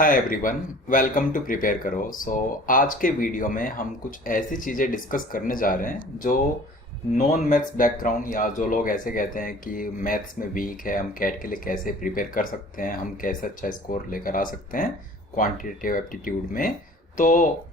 Hi everyone, welcome to prepare करो। आज के वीडियो में हम कुछ ऐसी चीज़ें डिस्कस करने जा रहे हैं जो नॉन मैथ्स बैकग्राउंड या जो लोग ऐसे कहते हैं कि मैथ्स में वीक है, हम कैट के लिए कैसे प्रिपेयर कर सकते हैं, हम कैसे अच्छा स्कोर लेकर आ सकते हैं क्वांटिटेटिव एप्टीट्यूड में। तो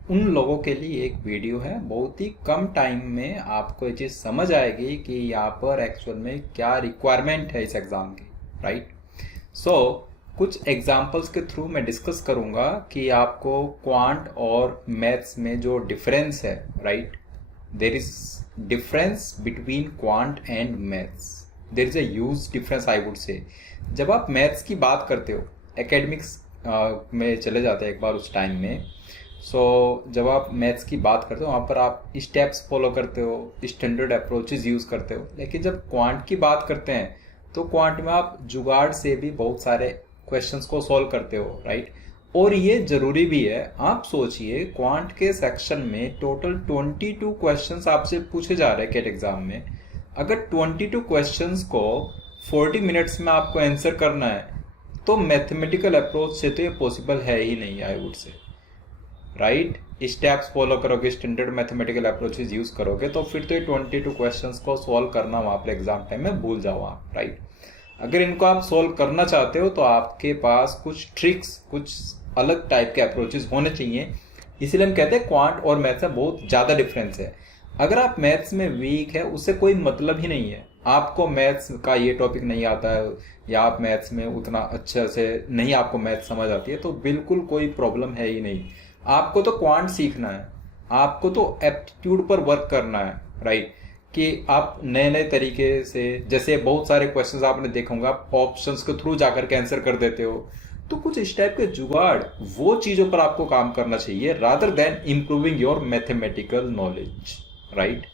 उन लोगों के लिए एक वीडियो है। बहुत ही कम टाइम में आपको ये चीज़ समझ आएगी कि यहाँ पर एक्चुअल में क्या रिक्वायरमेंट है इस एग्ज़ाम की, राइट। कुछ एग्जाम्पल्स के थ्रू मैं डिस्कस करूंगा कि आपको क्वांट और मैथ्स में जो डिफरेंस है, right, there is difference between quant and maths. There is a huge difference I would say. जब आप मैथ्स की बात करते हो, एकेडमिक्स में चले जाते हैं एक बार उस टाइम में। जब आप मैथ्स की बात करते हो वहाँ पर आप स्टेप्स फॉलो करते हो, स्टैंडर्ड अप्रोचेस यूज़ करते हो। लेकिन जब क्वांट की बात करते हैं तो क्वांट में आप जुगाड़ से भी बहुत सारे क्वेश्चंस को सॉल्व करते हो, राइट। और ये जरूरी भी है। आप सोचिए, क्वांट के सेक्शन में टोटल 22 क्वेश्चंस आपसे पूछे जा रहे हैं कैट एग्जाम में। अगर 22 क्वेश्चंस को 40 मिनट्स में आपको आंसर करना है तो मैथमेटिकल अप्रोच से तो ये पॉसिबल है ही नहीं, I would say, right. Steps follow करोगे, स्टैंडर्ड मैथमेटिकल अप्रोचेज यूज करोगे तो फिर तो ये 22 क्वेश्चंस को सॉल्व करना वहां पर एग्जाम टाइम में भूल जाओ आप, राइट। अगर इनको आप सोल्व करना चाहते हो तो आपके पास कुछ ट्रिक्स, कुछ अलग टाइप के अप्रोचेस होने चाहिए। इसीलिए हम कहते हैं क्वांट और मैथ्स में बहुत ज़्यादा डिफरेंस है। अगर आप मैथ्स में वीक है उससे कोई मतलब ही नहीं है। आपको मैथ्स का ये टॉपिक नहीं आता है या आप मैथ्स में उतना अच्छे से नहीं, आपको मैथ्स समझ आती है, तो बिल्कुल कोई प्रॉब्लम है ही नहीं। आपको तो क्वांट सीखना है, आपको तो एप्टीट्यूड पर वर्क करना है, राइट। कि आप नए नए तरीके से, जैसे बहुत सारे क्वेश्चंस आपने देखा होगा, आप ऑप्शंस के थ्रू जाकर के आंसर कर देते हो। तो कुछ इस टाइप के जुगाड़, वो चीजों पर आपको काम करना चाहिए rather than improving your mathematical knowledge, right.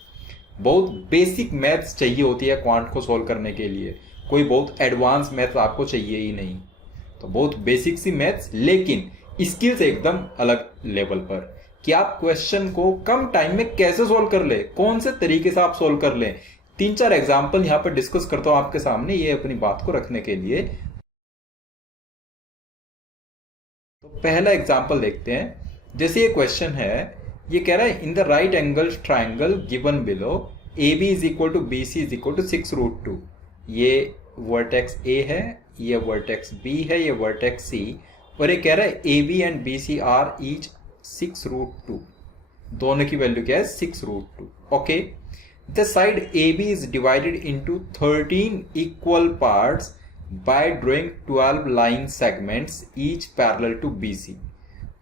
बहुत बेसिक मैथ्स चाहिए होती है क्वांट को सॉल्व करने के लिए, कोई बहुत एडवांस मैथ्स आपको चाहिए ही नहीं। तो बहुत बेसिक सी मैथ्स, लेकिन स्किल्स एकदम अलग लेवल पर, कि आप क्वेश्चन को कम टाइम में कैसे सोल्व कर ले, कौन से तरीके से आप सोल्व कर ले। 3-4 एग्जांपल यहां पर डिस्कस करता हूं आपके सामने, ये अपनी बात को रखने के लिए। तो पहला एग्जांपल देखते हैं। जैसे ये क्वेश्चन है, ये कह रहा है in the right angle triangle given below A B is equal to B C is equal to 6√2। ये वर्टेक्स ए है, ये वर्टेक्स बी है, ये वर्टेक्स सी, और ये कह रहा है A B and B C are each 6√2। दोनों की वैल्यू क्या है? 6√2। Okay, the side A B is divided into 13 equal parts by drawing 12 line segments each parallel to B C.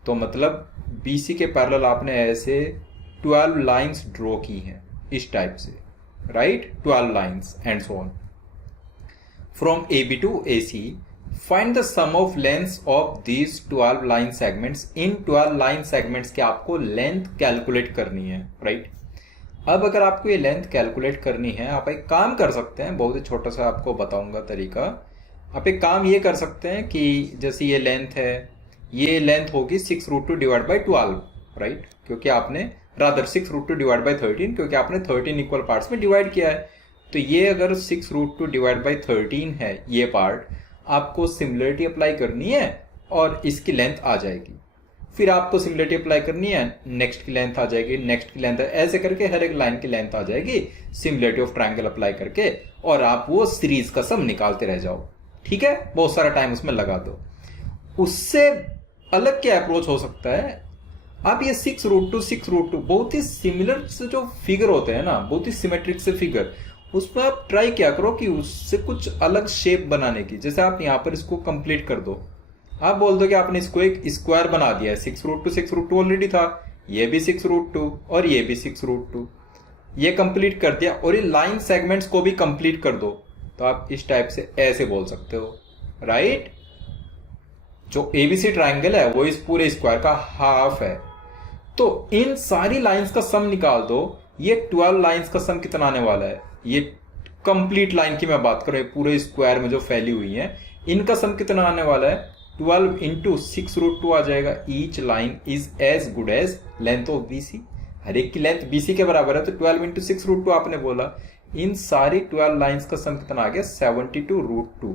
तो मतलब बी सी के पैरेलल आपने ऐसे 12 लाइंस ड्रॉ की हैं इस टाइप से, right, 12 lines and so on from A B to A C. Find the sum of lengths of these 12 line segments। In 12 line segments की आपको लेंथ कैलकुलेट करनी है, राइट। अब अगर आपको ये लेंथ कैलकुलेट करनी है, आप एक काम कर सकते हैं, बहुत ही छोटा सा आपको बताऊंगा तरीका। आप एक काम ये कर सकते हैं कि जैसे ये लेंथ है, ये लेंथ होगी 6√2 डिवाइड बाई 12, राइट, क्योंकि आपने रादर 6√2 डिवाइड बाई 13, क्योंकि आपने 13 इक्वल पार्ट्स में डिवाइड किया है। तो ये अगर 6√2 डिवाइड बाई 13 है ये पार्ट, आपको सिमिलरिटी अप्लाई करनी है और इसकी लेंथ आ जाएगी। फिर आपको सिमिलरिटी अप्लाई करनी है, नेक्स्ट की लेंथ आ जाएगी, नेक्स्ट की लेंथ, ऐसे करके हर एक लाइन की लेंथ आ जाएगी। सिमिलरिटी ऑफ ट्रायंगल अप्लाई करके और आप वो सीरीज का सम निकालते रह जाओ, ठीक है। बहुत सारा टाइम उसमें लगा दो। उससे अलग क्या अप्रोच हो सकता है, आप ये 6√2 बहुत ही सिमिलर से जो फिगर होते हैं ना, बहुत ही सिमेट्रिक से फिगर, उसमें आप ट्राई क्या करो कि उससे कुछ अलग शेप बनाने की। जैसे आप यहां पर इसको कंप्लीट कर दो, आप बोल दो कि आपने इसको एक स्क्वायर बना दिया है। 6√2 ऑलरेडी था, ये भी 6√2 और ये भी 6√2, ये कंप्लीट कर दिया, और ये लाइन सेगमेंट्स को भी कंप्लीट कर दो। तो आप इस टाइप से ऐसे बोल सकते हो, राइट। जो एबीसी ट्राइंगल है वो इस पूरे स्क्वायर का हाफ है। तो इन सारी लाइंस का सम निकाल दो। ये 12 लाइंस का सम कितना आने वाला है? ये कंप्लीट लाइन की मैं बात करूं, पूरे स्क्वायर में जो फैली हुई है, इनका सम कितना आने वाला है? 12 इंटू 6√2 आ जाएगा। Each line is as good as length of BC. हर एक की लेंथ बीसी के बराबर है, तो 12 इंटू 6√2 आपने बोला। इन सारी 12 लाइंस का सम कितना आ गया? 72√2।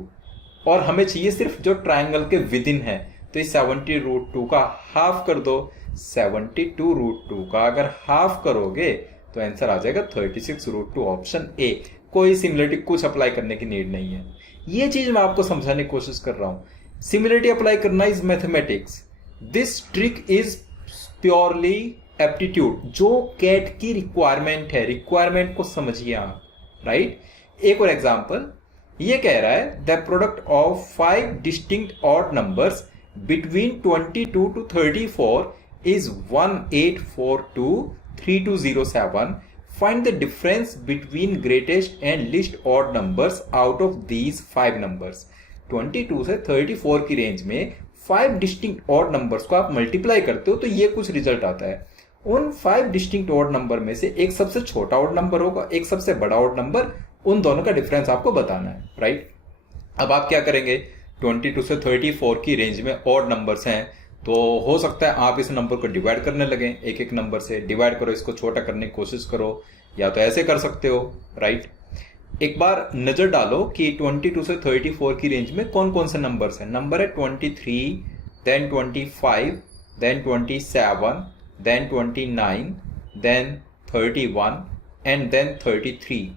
और हमें चाहिए सिर्फ जो ट्राइंगल के विद इन है, तो इस 70√2 का हाफ कर दो। 72√2 का अगर हाफ करोगे तो आंसर आ जाएगा 36√2, ऑप्शन ए। कोई सिमिलरिटी कुछ अप्लाई करने की नीड नहीं है। ये चीज मैं आपको समझाने की कोशिश कर रहा हूं। सिमिलरिटी अप्लाई करना is mathematics, this trick is purely aptitude. जो कैट की रिक्वायरमेंट है, रिक्वायरमेंट को समझिए आप, राइट। एक और एग्जांपल ये कह रहा है the product of 5 distinct odd numbers between 22 to 34 is 18423207. Find the difference between greatest and least odd numbers out of these 5 numbers. 22 से 34 की रेंज में 5 डिस्टिंक्ट ऑड नंबर्स को आप मल्टीप्लाई करते हो तो ये कुछ रिजल्ट आता है। उन 5 डिस्टिंक्ट ऑड नंबर में से एक सबसे छोटा ऑड नंबर होगा, एक सबसे बड़ा ऑड नंबर, उन दोनों का डिफरेंस आपको बताना है, राइट। अब आप क्या करेंगे, 22 से 34 की रेंज में ऑड नंबर्स हैं, तो हो सकता है आप इस नंबर को डिवाइड करने लगे, एक एक नंबर से डिवाइड करो, इसको छोटा करने की कोशिश करो, या तो ऐसे कर सकते हो, राइट। एक बार नजर डालो कि 22 से 34 की रेंज में कौन कौन से नंबर्स हैं। नंबर है 23, then 25, then 27, then 29, then 31 and then 33।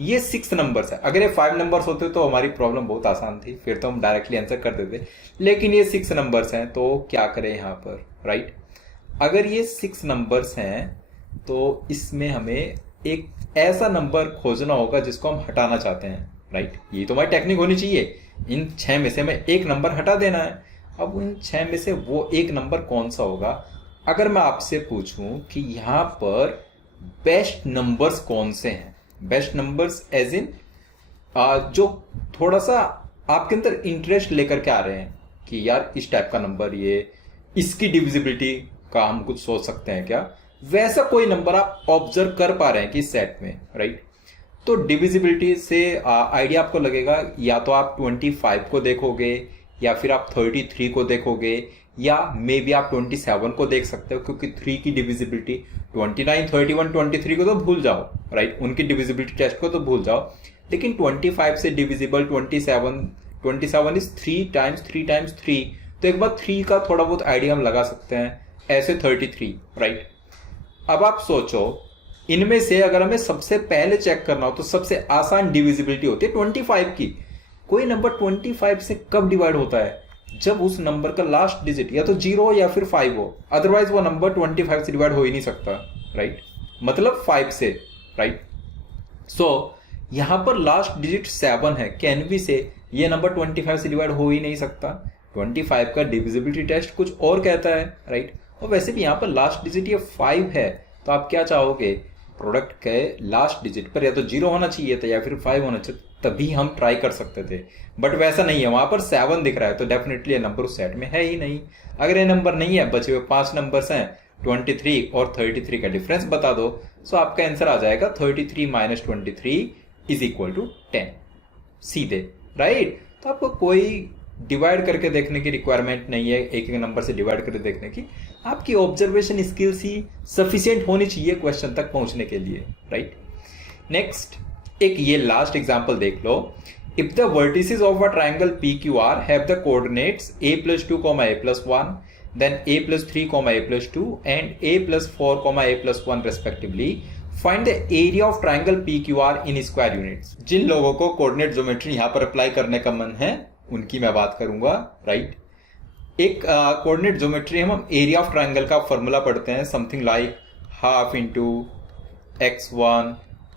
ये 6 नंबर्स है। अगर ये 5 नंबर्स होते तो हमारी प्रॉब्लम बहुत आसान थी, फिर तो हम डायरेक्टली आंसर कर देते, लेकिन ये 6 नंबर्स हैं, तो क्या करें यहाँ पर, राइट। अगर ये 6 नंबर्स हैं तो इसमें हमें एक ऐसा नंबर खोजना होगा जिसको हम हटाना चाहते हैं, राइट। ये तो हमारी टेक्निक होनी चाहिए। इन 6 में से हमें एक नंबर हटा देना है। अब इन 6 में से वो एक नंबर कौन सा होगा। अगर मैं आपसे पूछूं कि यहाँ पर बेस्ट नंबर्स कौन से हैं, बेस्ट नंबर्स एज इन जो थोड़ा सा आपके अंदर इंटरेस्ट लेकर के आ रहे हैं कि यार इस टाइप का नंबर, ये इसकी डिविजिबिलिटी का हम कुछ सोच सकते हैं क्या, वैसा कोई नंबर आप ऑब्जर्व कर पा रहे हैं कि इस सेट में, राइट। तो डिविजिबिलिटी से आइडिया आपको लगेगा, या तो आप 25 को देखोगे, या फिर आप 33 को देखोगे, या मे बी आप 27 को देख सकते हो, क्योंकि 3 की डिविजिबिलिटी 29, 31, 23 को तो भूल जाओ, राइट। उनकी डिविजिबिलिटी टेस्ट को तो भूल जाओ, लेकिन 25 से डिविजिबल 27 इज 3 टाइम्स 3 टाइम्स 3, तो एक बार 3 का थोड़ा बहुत आइडिया हम लगा सकते हैं, ऐसे 33, राइट। अब आप सोचो, इनमें से अगर हमें सबसे पहले चेक करना हो तो सबसे आसान डिविजिबिलिटी होती है 25 की। कोई नंबर 25 से कब डिवाइड होता है, जब उस नंबर का लास्ट डिजिट या तो 0 हो या फिर 5 हो, अदरवाइज वो नंबर 25 से डिवाइड हो ही नहीं सकता, राइट। मतलब 5 से, राइट। सो यहां पर लास्ट डिजिट 7 है, कैन बी से ये नंबर 25 से डिवाइड हो ही नहीं सकता। 25 का डिविजिबिलिटी टेस्ट कुछ और कहता है, राइट। और वैसे भी यहाँ पर लास्ट डिजिट ये 5 है, तो आप क्या चाहोगे, प्रोडक्ट के लास्ट डिजिट पर या तो 0 होना चाहिए था या फिर 5 होना चाहिए, तभी हम ट्राई कर सकते थे। बट वैसा नहीं है, वहां पर 7 दिख रहा है, तो डेफिनेटली ये नंबर उस सेट में है ही नहीं। अगर ये नंबर नहीं है, बचे हुए 5 नंबर्स हैं, 23 और 33 का डिफरेंस बता दो, सो आपका आंसर आ जाएगा 33 - 23 इज इक्वल टू 10, सीधे, राइट। तो आपको कोई डिवाइड करके देखने की रिक्वायरमेंट नहीं है, एक एक नंबर से डिवाइड करके देखने की। आपकी ऑब्जर्वेशन स्किल्स ही सफिशिएंट होनी चाहिए क्वेश्चन तक पहुंचने के लिए, राइट। नेक्स्ट एक ये लास्ट एग्जांपल देख लो। If the vertices of a triangle PQR have the coordinates a+2, a+1, then a+3, a+2 and a+4, a+1 respectively, find the area of triangle PQR in square units। जिन लोगों को coordinate geometry यहाँ पर apply करने का मन है उनकी मैं बात करूंगा, राइट। एक कोऑर्डिनेट ज्योमेट्री हम एरिया ऑफ ट्रायंगल का फॉर्मूला पढ़ते हैं, something like half into x1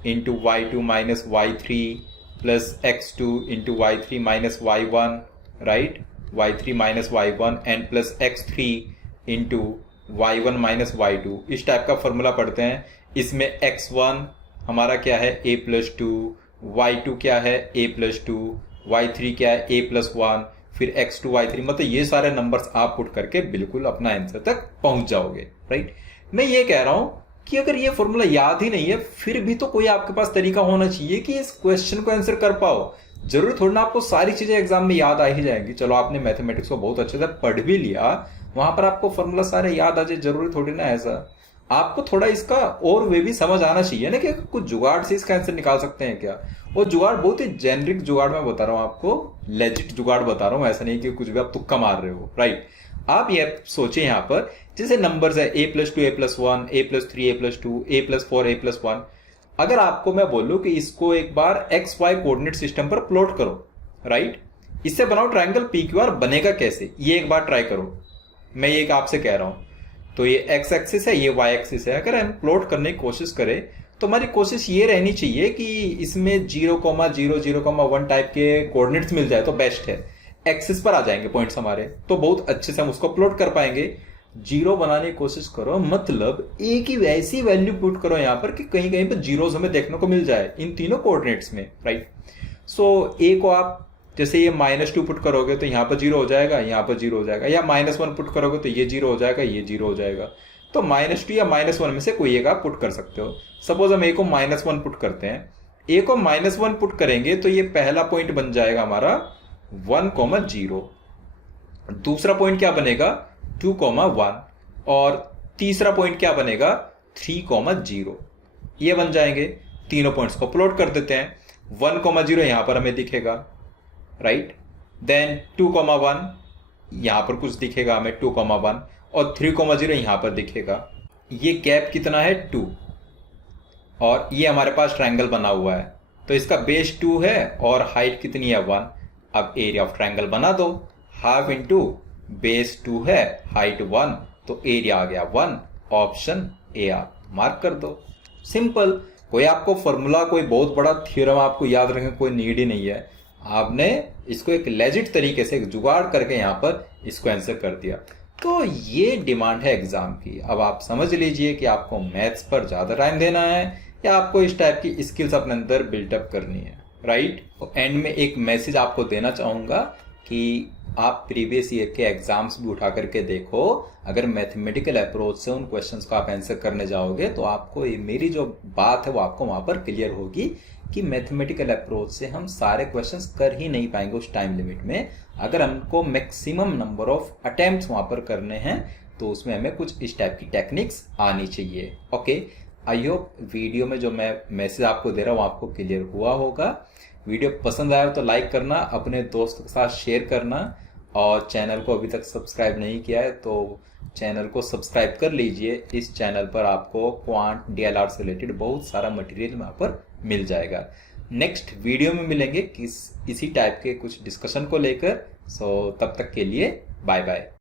into y2 minus y3 plus x2 into y3 minus y1, right, y3 minus y1 and plus x3 into y1 minus y2, इस type का formula पढ़ते हैं। इसमें x1 हमारा क्या है a+2, y2 क्या है a+2, y3 क्या है a+1, फिर x2 y3, मतलब ये सारे नंबर्स आप पुट करके बिल्कुल अपना आंसर तक पहुंच जाओगे, राइट। मैं ये कह रहा हूं कि अगर ये फॉर्मूला याद ही नहीं है, फिर भी तो कोई आपके पास तरीका होना चाहिए कि इस क्वेश्चन को आंसर कर पाओ। जरूर थोड़ा ना आपको सारी चीजें एग्जाम में याद आ ही जाएंगी। चलो आपने मैथमेटिक्स को बहुत अच्छे से पढ़ भी लिया, वहां पर आपको फॉर्मूला सारे याद आ जाए, जरूरी थोड़ी ना ऐसा। आपको थोड़ा इसका और वे भी समझ आना चाहिए ना कि कुछ जुगाड़ से इसका आंसर निकाल सकते हैं क्या। और जुगाड़ बहुत ही जेनरिक जुगाड़ मैं बता रहा हूँ आपको, लेजिट जुगाड़ बता रहा हूँ, ऐसा नहीं कि कुछ भी आप तुक्का मार रहे हो, राइट। आप ये सोचिए यहाँ पर जैसे नंबर्स है a+2 a+1 a+3 a+2 a+4 a+1। अगर आपको मैं बोलूं कि इसको एक बार एक्स वाई कोऑर्डिनेट सिस्टम पर प्लॉट करो, राइट, इससे बनाओ ट्रायंगल PQR, बनेगा कैसे ये एक बार ट्राई करो। मैं ये आपसे कह रहा हूं, तो ये एक्स एक्सिस है, ये वाई एक्सिस है। अगर हम प्लॉट करने की कोशिश करें तो हमारी कोशिश ये रहनी चाहिए कि इसमें 0,0 0,1 टाइप के कोऑर्डिनेट्स मिल जाए तो बेस्ट है। एक्सिस पर आ जाएंगे पॉइंट्स हमारे, तो बहुत अच्छे से हम उसको प्लॉट कर पाएंगे। जीरो बनाने की कोशिश करो, मतलब एक ही वैसी वैल्यू पुट करो यहां पर कि कहीं कहीं पर जीरोस हमें देखने को मिल जाए इन तीनों कोऑर्डिनेट्स में, राइट। सो ए को आप जैसे ये -2 पुट करोगे तो यहाँ पर 0 हो जाएगा, यहाँ पर 0 हो जाएगा, या -1 पुट करोगे तो ये 0 हो जाएगा, ये 0 हो जाएगा। तो -2 या -1 में से कोई एक आप पुट कर सकते हो। सपोज हम ए को -1 पुट करते हैं, ए को -1 पुट करेंगे तो ये पहला पॉइंट बन जाएगा हमारा 1,0। दूसरा पॉइंट क्या बनेगा 2,1, और तीसरा पॉइंट क्या बनेगा 3,0। ये बन जाएंगे। तीनों पॉइंट्स को प्लॉट कर देते हैं। 1,0 यहां पर हमें दिखेगा, राइट। देन 2,1 यहां पर कुछ दिखेगा हमें 2,1, और 3,0 यहां पर दिखेगा। ये गैप कितना है 2, और ये हमारे पास ट्रायंगल बना हुआ है तो इसका बेस 2 है और हाइट कितनी है 1। अब एरिया ऑफ ट्रायंगल बना दो, हाफ इंटू बेस 2 है, हाइट 1, तो एरिया आ गया 1। ऑप्शन ए आप मार्क कर दो। सिंपल। कोई आपको फॉर्मूला, कोई बहुत बड़ा थ्योरम आपको याद रखने कोई नीड ही नहीं है। आपने इसको एक लेजिट तरीके से जुगाड़ करके यहां पर इसको आंसर कर दिया। तो ये डिमांड है एग्जाम की। अब आप समझ लीजिए कि आपको मैथ्स पर ज्यादा टाइम देना है या आपको इस टाइप की स्किल्स अपने अंदर बिल्टअप करनी है, राइट। तो एंड में एक मैसेज आपको देना चाहूंगा कि आप प्रीवियस ईयर के एग्जाम्स भी उठा करके देखो। अगर मैथमेटिकल अप्रोच से उन क्वेश्चंस को आप आंसर करने जाओगे तो आपको मेरी जो बात है वो आपको वहां पर क्लियर होगी कि मैथमेटिकल अप्रोच से हम सारे क्वेश्चंस कर ही नहीं पाएंगे उस टाइम लिमिट में। अगर हमको मैक्सिमम नंबर ऑफ अटेम्प्ट्स वहां पर करने हैं तो उसमें हमें कुछ इस टाइप की टेक्निक्स आनी चाहिए। ओके, आई होप वीडियो में जो मैं मैसेज आपको दे रहा हूँ आपको क्लियर हुआ होगा। वीडियो पसंद आया तो लाइक करना, अपने दोस्तों के साथ शेयर करना, और चैनल को अभी तक सब्सक्राइब नहीं किया है तो चैनल को सब्सक्राइब कर लीजिए। इस चैनल पर आपको क्वांट DLR से रिलेटेड बहुत सारा मटेरियल वहाँ पर मिल जाएगा। नेक्स्ट वीडियो में मिलेंगे इसी टाइप के कुछ डिस्कशन को लेकर। सो तब तक के लिए बाय बाय।